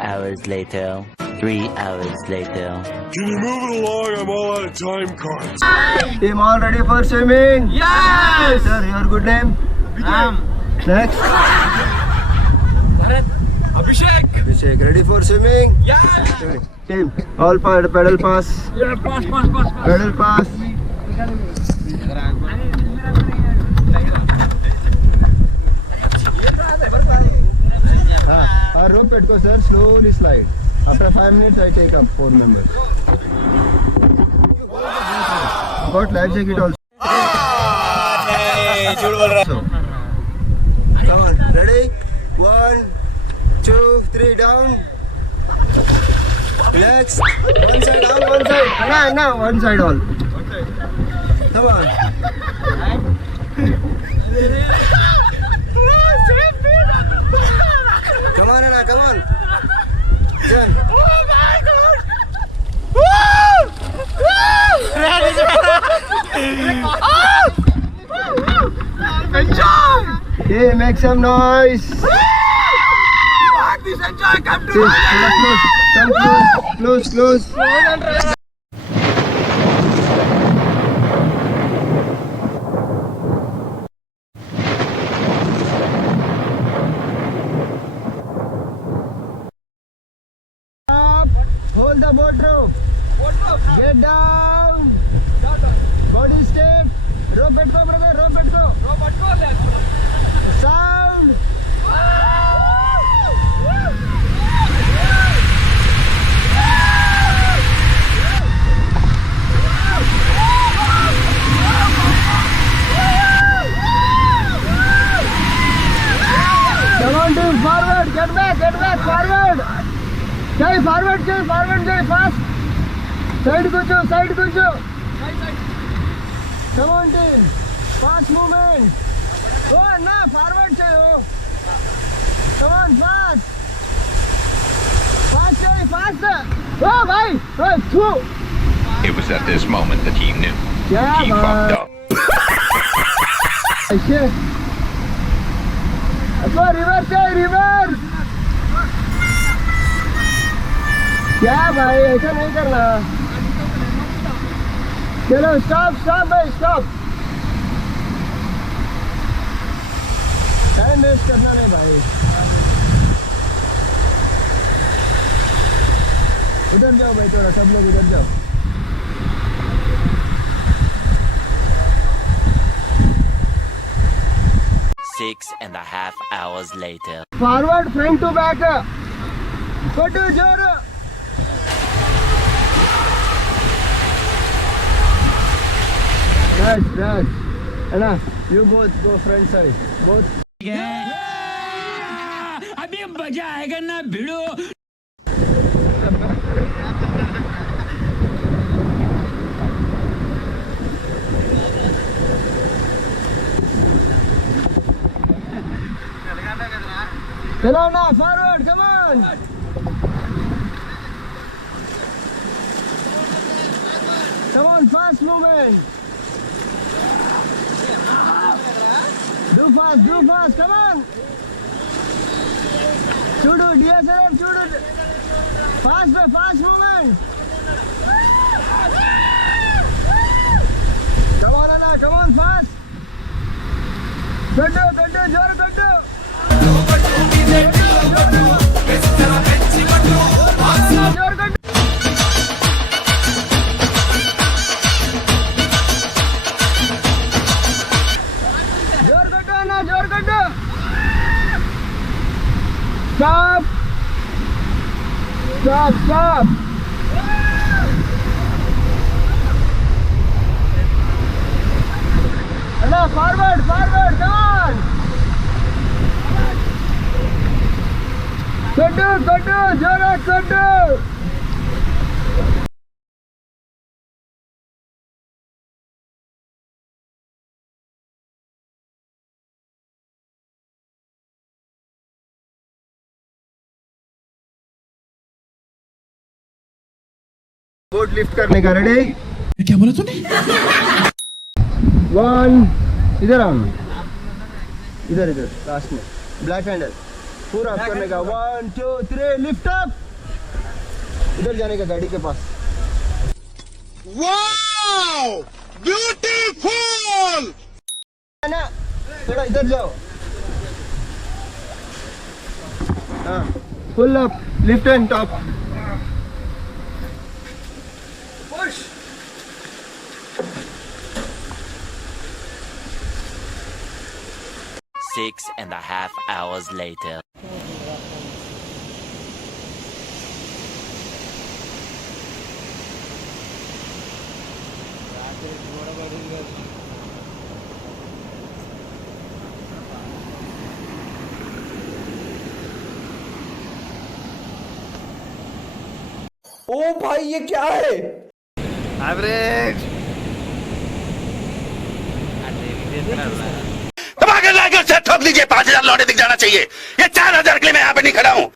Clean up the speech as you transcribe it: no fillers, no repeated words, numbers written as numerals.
hours later. 3 hours later. Can you move it along? I'm all out of time cards. Team all ready for swimming? Yes! Sir, your good name? Next. Abhishek! Abhishek, ready for swimming? Yeah! Okay. Team, all pedal pass. Yeah, pass. Pedal pass. Rope it go, sir. Slowly slide. After 5 minutes, I take up 4 members. Got life jacket also. So, come on, ready? 1, 2, 3, down. Relax. One side down, one side. No, one side all. Come on. Come on, Anna, come on. Done. Oh my god! Enjoy! Okay, make some noise. What this enjoy? Come to Close. Hold the boat rope. Get down. Body straight. Rope it go, brother. Rope it go. Sound. Come on, team. Forward. Get back. Forward. Jai forward, fast. Side kucho. Come on, team. Fast movement. Oh, no, forward chayo. Come on, fast. Fast. Oh, bhai. Oh, through. It was at this moment that he knew. Yeah, He fucked up. Shit. Reverse. क्या भाई ऐसा नहीं करना चलो stop भाई stop time waste करना नहीं भाई उधर जाओ भाई थोड़ा सब लोग उधर जाओ Six and a half hours later. Forward front to back go to जोर Yes. Anna, you both go front side. Both. अभी मजा आएगा ना भिड़ो Hello, now forward, come on. Come on, fast movement. Do fast, come on. Chudu, DSLR, chudu. Fast movement. Come on, Anna, come on, fast. Kaddu, jor kaddu. Jor kaddu. जोर कट्टो stop Allah forward come on कट्टो जोर कट्टो boat lift करने का ready क्या बोला तूने 1 इधर हम इधर लास्ट में ब्लैक हैंडल पूरा अप करने का 1 2 3 लिफ्ट अप इधर जाने का गाड़ी के पास Wow! Beautiful! ना थोड़ा इधर जाओ हाँ full up lift and top Push. Six and a half hours later. ओ भाई ये क्या है? एवरेज। दबा के लाकर से ठोक दीजिए, 5,000 लौटे दिख जाना चाहिए। ये 4,000 के लिए मैं यहाँ पे नहीं खड़ा हूँ।